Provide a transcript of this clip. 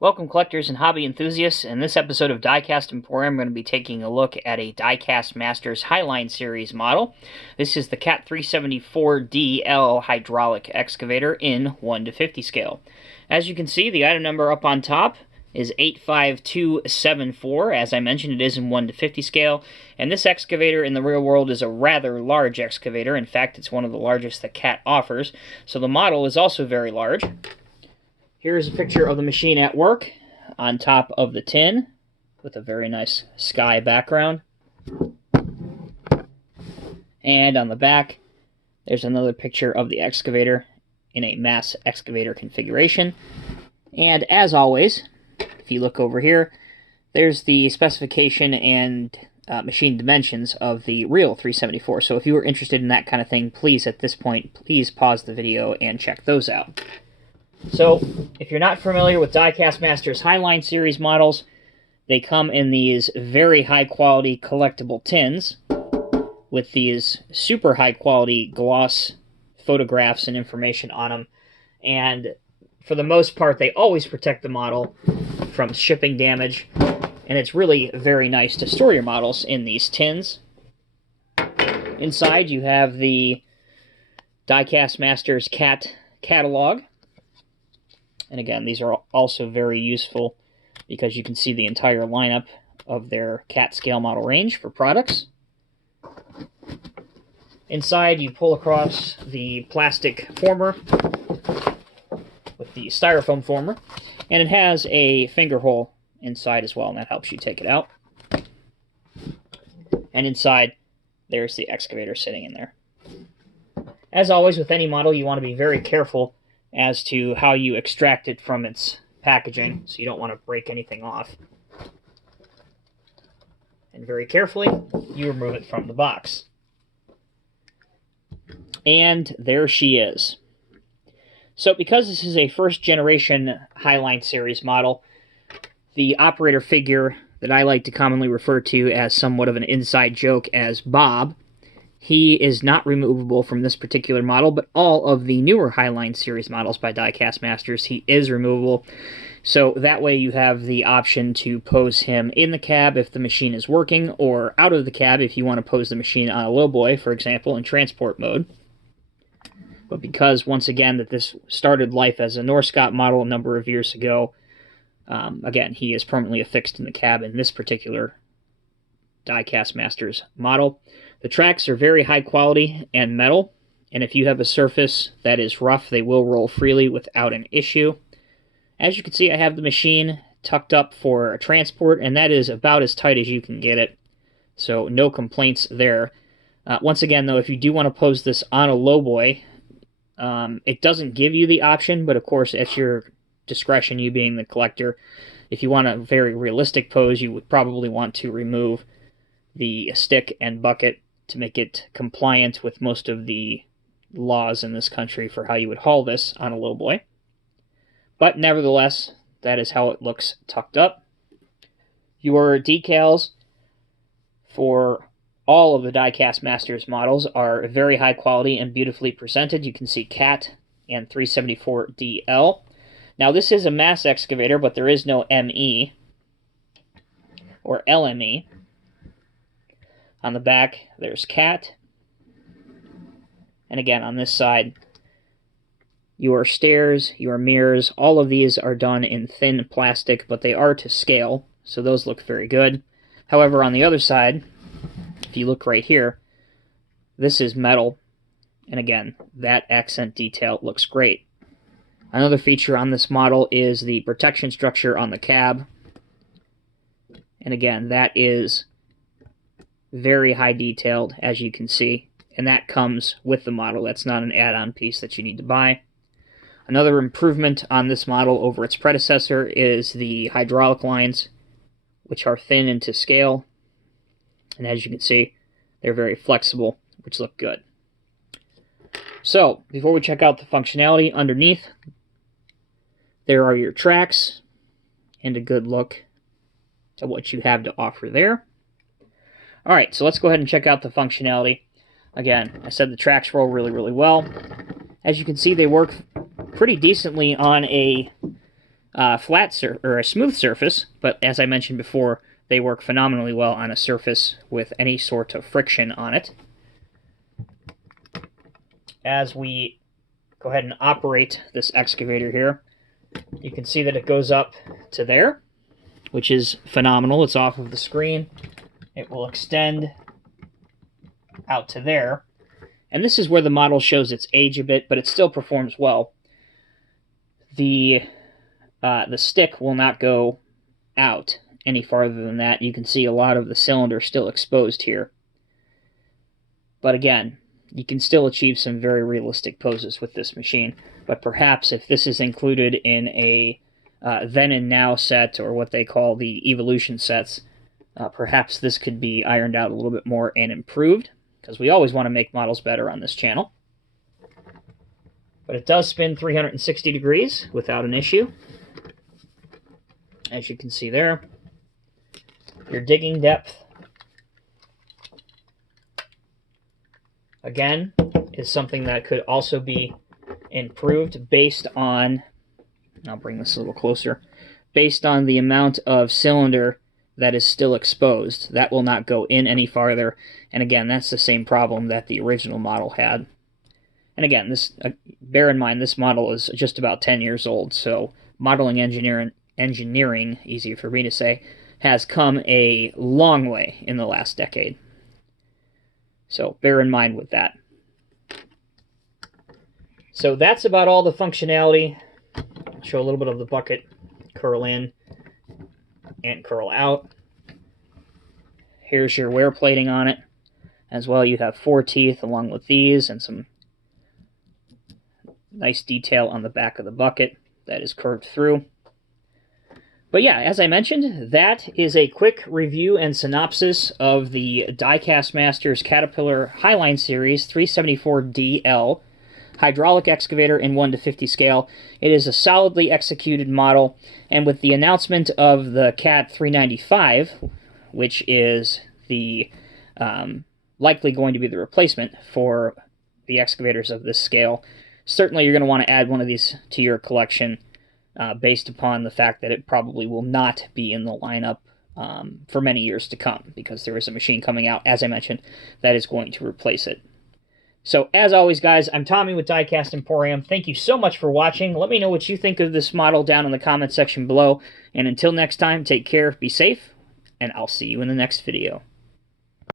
Welcome collectors and hobby enthusiasts. In this episode of Diecast Emporium, I'm going to be taking a look at a Diecast Masters Highline Series model. This is the Cat 374DL hydraulic excavator in 1:50 scale. As you can see, the item number up on top is 85274. As I mentioned, it is in 1:50 scale, and this excavator in the real world is a rather large excavator. In fact, it's one of the largest that Cat offers, so the model is also very large. Here's a picture of the machine at work on top of the tin with a very nice sky background. And on the back, there's another picture of the excavator in a mass excavator configuration. And as always, if you look over here, there's the specification and machine dimensions of the real 374. So if you were interested in that kind of thing, please, at this point, please pause the video and check those out. So, if you're not familiar with Diecast Masters Highline Series models, they come in these very high-quality collectible tins with these super high-quality gloss photographs and information on them. And for the most part, they always protect the model from shipping damage, and it's really very nice to store your models in these tins. Inside, you have the Diecast Masters Cat catalog. And again, these are also very useful because you can see the entire lineup of their Cat scale model range for products. Inside, you pull across the plastic former with the styrofoam former, and it has a finger hole inside as well, and that helps you take it out. And inside, there's the excavator sitting in there. As always, with any model, you want to be very careful as to how you extract it from its packaging, so you don't want to break anything off. And very carefully, you remove it from the box. And there she is. So because this is a first-generation Highline Series model, the operator figure that I like to commonly refer to as somewhat of an inside joke as Bob, he is not removable from this particular model, but all of the newer Highline Series models by Diecast Masters, he is removable. So that way you have the option to pose him in the cab if the machine is working, or out of the cab if you want to pose the machine on a lowboy, for example, in transport mode. But because, once again, that this started life as a Norscot model a number of years ago, again, he is permanently affixed in the cab in this particular Diecast Masters model. The tracks are very high quality and metal, and if you have a surface that is rough, they will roll freely without an issue. As you can see, I have the machine tucked up for a transport, and that is about as tight as you can get it, so no complaints there. Once again, though, if you do want to pose this on a lowboy, it doesn't give you the option, but of course, at your discretion, you being the collector, if you want a very realistic pose, you would probably want to remove the stick and bucket to make it compliant with most of the laws in this country for how you would haul this on a lowboy. But nevertheless, that is how it looks tucked up. Your decals for all of the Diecast Masters models are very high quality and beautifully presented. You can see Cat and 374DL. Now this is a mass excavator, but there is no ME or LME. On the back, there's Cat. And again, on this side, your stairs, your mirrors, all of these are done in thin plastic, but they are to scale, so those look very good. However, on the other side, if you look right here, this is metal, and again, that accent detail looks great. Another feature on this model is the protection structure on the cab, and again, that is very high detailed, as you can see, and that comes with the model. That's not an add-on piece that you need to buy. Another improvement on this model over its predecessor is the hydraulic lines, which are thin and to scale, and as you can see, they're very flexible, which look good. So, before we check out the functionality underneath, there are your tracks, and a good look at what you have to offer there. Alright, so let's go ahead and check out the functionality. Again, I said the tracks roll really, really well. As you can see, they work pretty decently on a or a smooth surface, but as I mentioned before, they work phenomenally well on a surface with any sort of friction on it. As we go ahead and operate this excavator here, you can see that it goes up to there, which is phenomenal. It's off of the screen. It will extend out to there. And this is where the model shows its age a bit, but it still performs well. The stick will not go out any farther than that. You can see a lot of the cylinder still exposed here. But again, you can still achieve some very realistic poses with this machine. But perhaps if this is included in a then and now set, or what they call the evolution sets, perhaps this could be ironed out a little bit more and improved, because we always want to make models better on this channel. But it does spin 360 degrees without an issue, as you can see there. Your digging depth, again, is something that could also be improved based on, I'll bring this a little closer, based on the amount of cylinder that is still exposed. That will not go in any farther, and again, that's the same problem that the original model had. And again, this bear in mind, this model is just about 10 years old, so modeling engineering, easier for me to say, has come a long way in the last decade. So bear in mind with that. So that's about all the functionality. I'll show a little bit of the bucket curl in and curl out. Here's your wear plating on it. As well, you have 4 teeth along with these, and some nice detail on the back of the bucket that is curved through. But yeah, as I mentioned, that is a quick review and synopsis of the Diecast Masters Caterpillar Highline Series 374DL hydraulic excavator in 1:50 scale. It is a solidly executed model, and with the announcement of the CAT 395, which is the likely going to be the replacement for the excavators of this scale, certainly you're going to want to add one of these to your collection, based upon the fact that it probably will not be in the lineup for many years to come, because there is a machine coming out, as I mentioned, that is going to replace it. So, as always, guys, I'm Tommy with Diecast Emporium. Thank you so much for watching. Let me know what you think of this model down in the comment section below. And until next time, take care, be safe, and I'll see you in the next video.